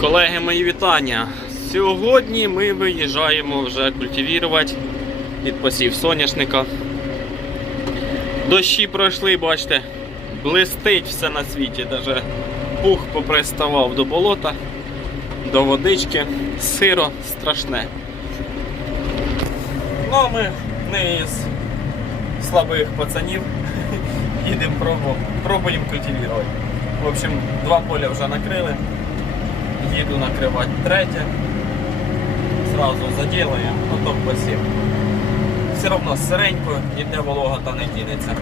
Колеги, мої вітання. Сьогодні ми виїжджаємо вже культивірувати під посів соняшника. Дощі пройшли, бачите, блистить все на світі. Даже пух поприставав до болота, до водички. Сиро страшне. Ну, ми не із слабих пацанів. Їдемо пробуємо культивірувати. В общем, два поля вже накрили. Їду накривати третє. Зразу заділаємо, потім посів. Все одно сиренько, ніде волога та не дінеться.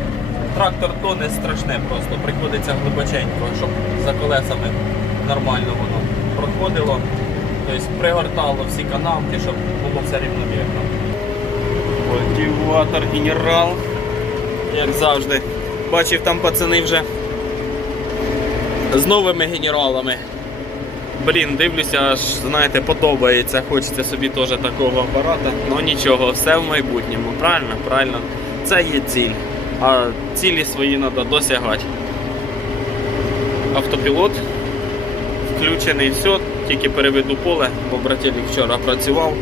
Трактор то не страшне просто, приходиться глибоченько, щоб за колесами нормально воно проходило. Тобто пригортало всі канавки, щоб було все рівномірно. Культиватор генерал, як завжди. Бачив там пацани вже з новими генералами. Блін, дивлюся, аж знаєте, подобається. Хочеться собі теж такого апарата. Ну нічого, все в майбутньому. Правильно, правильно. Це є ціль. А цілі свої треба досягати. Автопілот включений, все, тільки переведу поле, бо брателік вчора працював.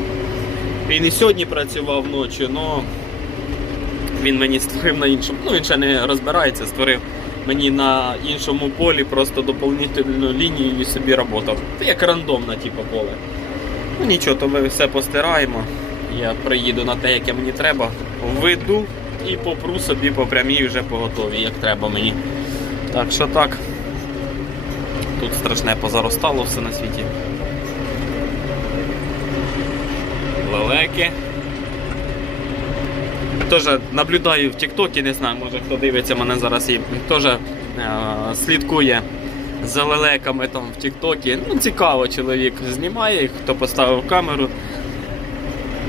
Він і сьогодні працював ночі, але він мені створив на іншому. Ну він ще не розбирається, створив мені на іншому полі просто доповнительну лінію собі роботав. Це як рандомне типу, поле. Ну нічого, то ми все постираємо. Я приїду на те, яке мені треба, введу і попру собі по прямій вже по готовій, як треба мені. Так що так. Тут страшне позаростало все на світі. Лелеки. Теж наблюдаю в Тіктокі, не знаю, може хто дивиться мене зараз і теж е, слідкує за лелеками там в Тіктокі. Ну, цікаво, чоловік знімає їх, хто поставив камеру.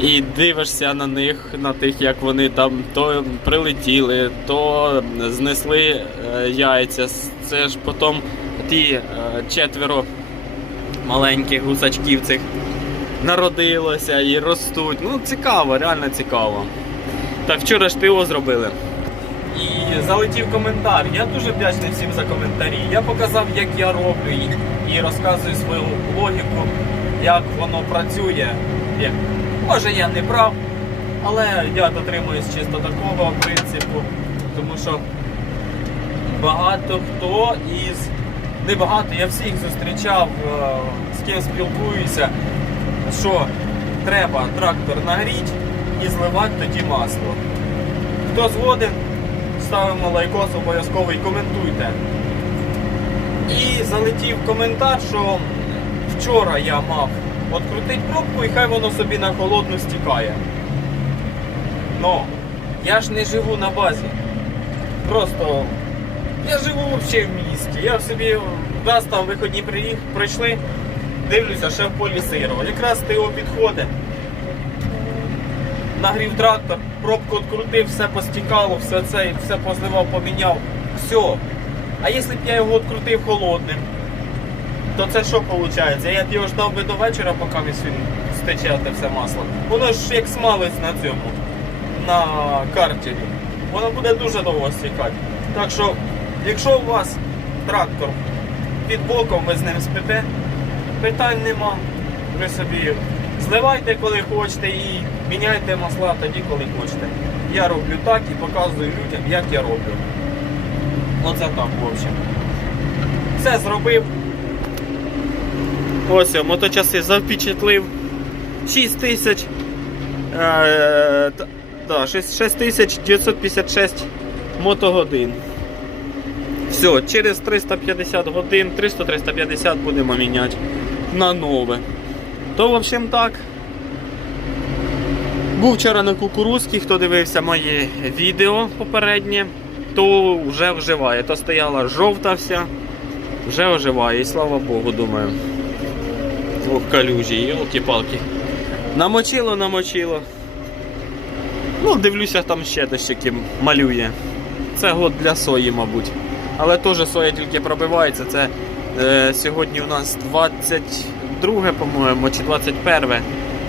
І дивишся на них, на тих, як вони там то прилетіли, то знесли е, яйця. Це ж потім ті е, четверо маленьких гусачків цих народилося і ростуть. Ну, цікаво, реально цікаво. Так, вчора ж ТО зробили. І залетів коментар. Я дуже вдячний всім за коментарі. Я показав, як я роблю і, розказую свою логіку, як воно працює. Як- Може я не прав, але я дотримуюсь чисто такого принципу, тому що багато хто із. Не багато, я всіх зустрічав, е, з ким спілкуюся, що треба трактор нагріти і зливати тоді масло. Хто згоден, ставимо лайкос обов'язково і коментуйте. І залетів коментар, що вчора я мав відкрутити пробку і хай воно собі на холодну стікає. Но я ж не живу на базі. Просто я живу взагалі в місті. Я собі раз там виходні прийшли, дивлюся, ще в полі сиро. Якраз ТО підходить. Нагрів трактор, пробку відкрутив, все постікало, все це, все позливав, поміняв. Все. А якщо б я його відкрутив холодним, то це що виходить? Я б його ждав би до вечора, поки він стече те все масло. Воно ж як смалець на цьому, на картері. Воно буде дуже довго стікати. Так що, якщо у вас трактор під боком, ви з ним спите, питань нема. Ви собі зливайте, коли хочете, і міняйте масла тоді, коли хочете. Я роблю так і показую людям, як я роблю. Оце так, в общем. Все зробив. Ось моточаси запечатлив. 6 тисяч. Е, да, 6956 мотогодин. Все, через 350 годин, 300-350 будемо міняти на нове. То, в общем, так. Був вчора на кукурузці, хто дивився моє відео попереднє, то вже вживає. То стояла жовта вся, вже оживає, і слава Богу, думаю. Ох, калюжі, йолки-палки. Намочило, намочило. Ну, дивлюся, там ще дощики малює. Це год для сої, мабуть. Але теж соя тільки пробивається. Це е, сьогодні у нас 22, по-моєму, чи 21,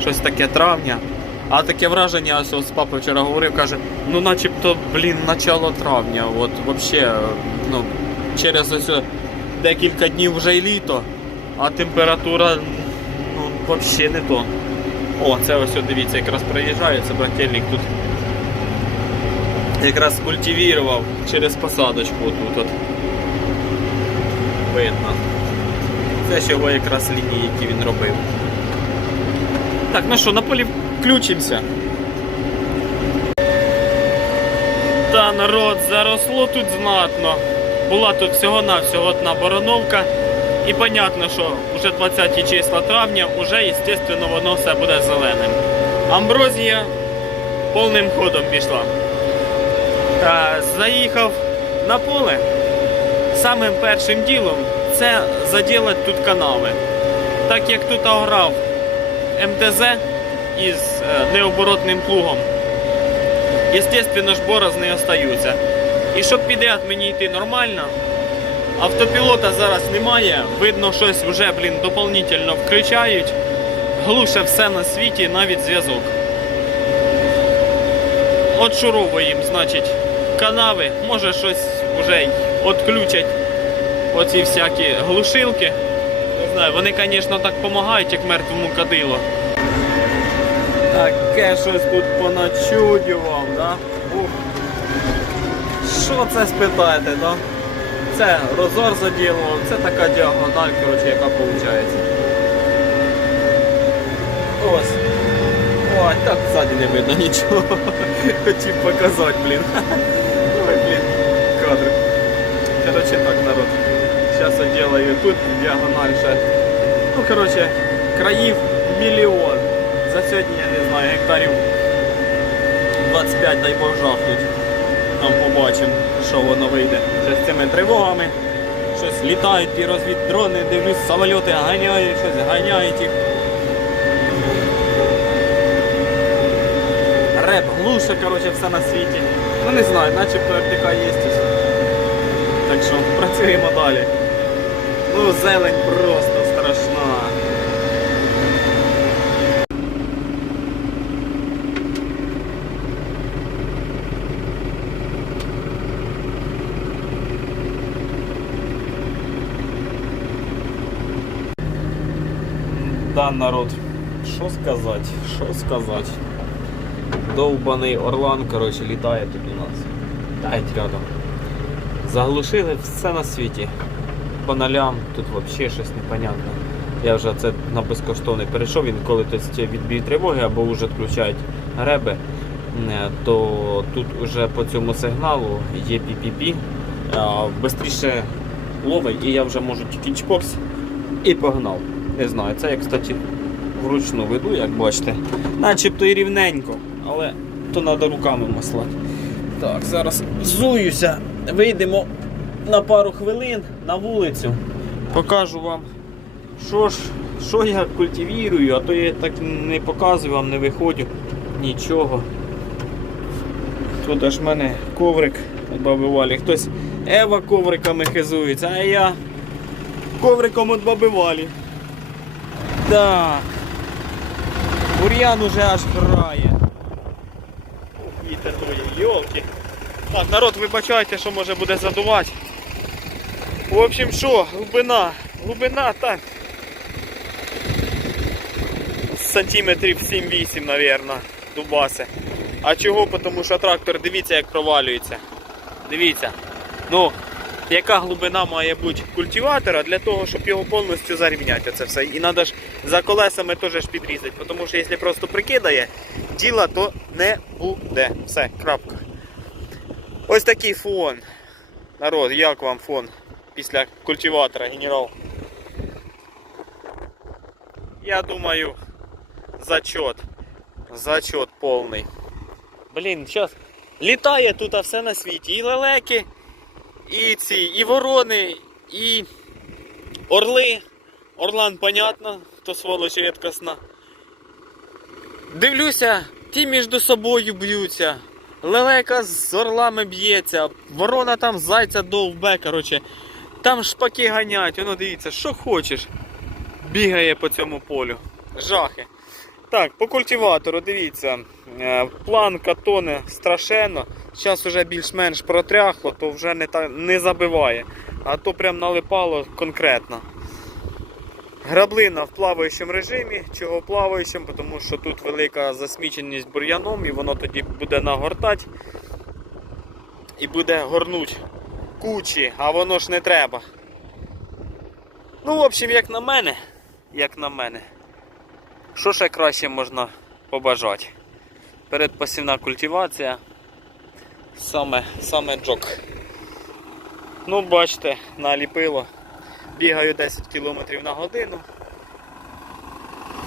щось таке травня. А таке враження, ось з папою вчора говорив, каже, ну начебто, блін, начало травня. От взагалі, ну, через ось декілька днів вже й літо. А температура ну, взагалі не то. О, це ось, дивіться, якраз проїжджає, це брательник тут. Якраз культивірував через посадочку тут от. Видно. Це ж його якраз лінії, які він робив. Так, ну що, на полі включимося. Та народ заросло тут знатно. Була тут всього-навсього одна бороновка. І понятно, що вже 20 числа травня, вже, естественно, воно все буде зеленим. Амброзія повним ходом пішла. Та, заїхав на поле. Самим першим ділом це заділати тут канави. Так як тут ограв МТЗ із е, необоротним плугом, естественно ж борозни остаються. І щоб підряд мені йти нормально, автопілота зараз немає, видно, щось вже, блін, дополнительно включають. Глуше все на світі, навіть зв'язок. От шуровуємо, значить, канави, може щось вже відключать оці всякі глушилки. Не знаю, вони, звісно, так допомагають, як мертвому кадилу. Таке щось тут поначудював, да? Ух. Що це спитаєте, да? Це розор заділував, це така діагональ, коротше, яка виходить. Ось. Ой, так ззаді не видно нічого. Хотів показати, блін. Ой, блін, кадр. Короче, так, народ. Сейчас делаю тут діагональ ще. Ну, короче, країв мільйон. За сьогодні, я не знаю, гектарів 25, дай Бог жахнуть. Там побачимо, що воно вийде. Вже з цими тривогами. Щось літають ті розвіддрони, дивлюсь, самоліти ганяють, щось ганяють їх. Реп глуше, короче, все на світі. Ну не знаю, начебто РТК є. Так що працюємо далі. Ну, зелень просто страшна. Да, народ, що сказати, що сказати. Довбаний Орлан, коротше, літає тут у нас. Тать рядом. Заглушили все на світі. По нолям тут взагалі щось непонятне. Я вже це на безкоштовний перейшов, він коли тобто, відбій тривоги або вже відключають греби, то тут вже по цьому сигналу є PPP. Бистріше ловить і я вже можу чпокс і погнав. Не знаю, це я, кстати, вручну веду, як бачите. Начебто і рівненько, але то треба руками маслати. Так, зараз зуюся. Вийдемо на пару хвилин на вулицю. Покажу вам, що ж, що я культивірую, а то я так не показую вам, не виходжу нічого. Тут аж в мене коврик від баби Валі. Хтось Ева ковриками хизується, а я ковриком від баби Валі. Так. Бур'ян уже аж грає. Ох, вітер дує, йолки. Так, народ, вибачайте, що може буде задувати. В общем, що, глибина. Глибина так. Сантиметрів 7-8, мабуть, дубаси. А чого? Тому що трактор, дивіться, як провалюється. Дивіться. Ну, яка глибина має бути культиватора для того, щоб його повністю зарівняти це все. І треба ж за колесами теж підрізати, тому що якщо просто прикидає, діла то не буде. Все, крапка. Ось такий фон. Народ, як вам фон після культиватора, генерал? Я думаю, зачет. Зачет повний. Блін, зараз літає тут а все на світі. І лелеки, і ці, і ворони, і орли. Орлан, понятно, то сволочь рідкосна. Дивлюся, ті між собою б'ються. Лелека з орлами б'ється, ворона там зайця довбе, короче. Там шпаки ганять, воно дивіться, що хочеш. Бігає по цьому полю. Жахи. Так, по культиватору, дивіться, е, планка тоне страшенно. Зараз вже більш-менш протряхло, то вже не, та, не забиває. А то прям налипало конкретно. Граблина в плаваючому режимі. Чого плаваючому? Тому що тут велика засміченість бур'яном і воно тоді буде нагортати і буде горнуть кучі, а воно ж не треба. Ну, в общем, як на мене, як на мене, що ще краще можна побажати? Передпосівна культивація. Саме, саме джок. Ну, бачите, наліпило. Бігаю 10 км на годину.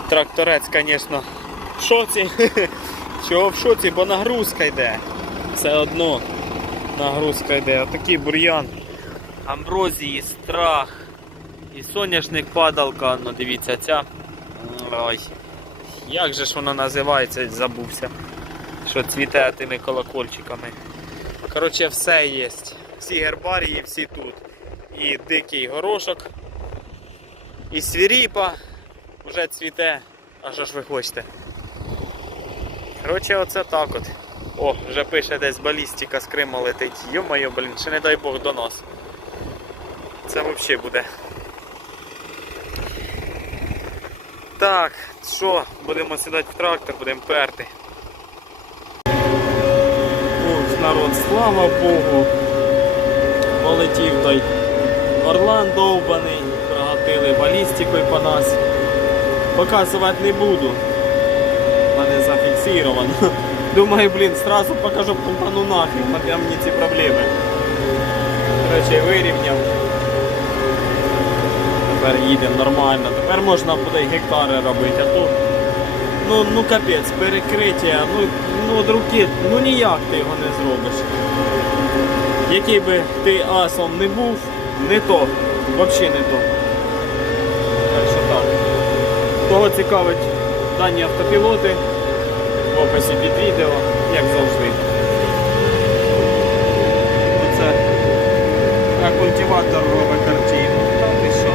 Тракторець, звісно, в шоці. Чого в шоці, бо нагрузка йде. Все одно нагрузка йде. Отакий бур'ян. Амброзії, страх. І соняшник падалка, ну дивіться, ця. Ой. Як же ж воно називається, забувся. Що цвіте тими колокольчиками. Коротше, все є. Всі гербарії, всі тут. І дикий горошок, і свіріпа вже цвіте. А що ж ви хочете? Коротше, оце так от. О, вже пише десь балістика з Крима летить. Йо-моє, блін, ще не дай Бог до нас. Це взагалі буде. Так, що, будемо сідати в трактор, будемо перти. Ох, народ, слава Богу. Полетів той орлан довбаний, прогатили балістикою по нас. Показувати не буду. У мене зафіксировано. Думаю, блін, сразу покажу путану нафіг, нахер мені ці проблеми. Короче, вирівняв. Тепер їдемо нормально. Тепер можна буде гектари робити, а то. Ну, ну капець, перекриття, ну, ну от руки, ну ніяк ти його не зробиш. Який би ти асом не був, не то, взагалі не то. Так що так. Кого цікавить дані автопілоти, описі під відео, як завжди. Оце культиватор робить картину. Там і що.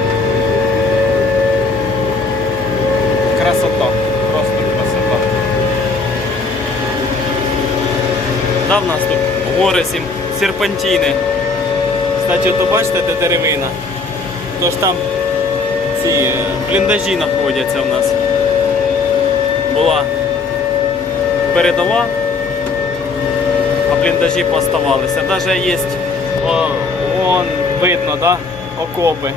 Красота. Просто красота. Да, в нас тут гори сім, серпантини. Кстати, то бачите, де деревина? Тож там ці е, бліндажі знаходяться в нас. Була передова, а бліндажі поставалися. Навіть є, о, вон видно, да? окопи.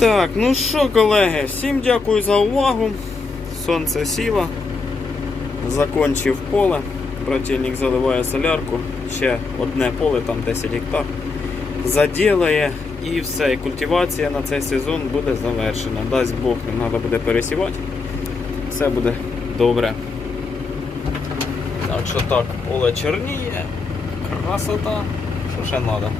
Так, ну що, колеги, всім дякую за увагу. Сонце сіло. Закончив поле. Брательник заливає солярку. Ще одне поле, там 10 гектар. Заділає і все. І культивація на цей сезон буде завершена. Дасть Бог, не треба буде пересівати. Все буде добре. Так що так, поле чорніє. Красота. Що ще треба?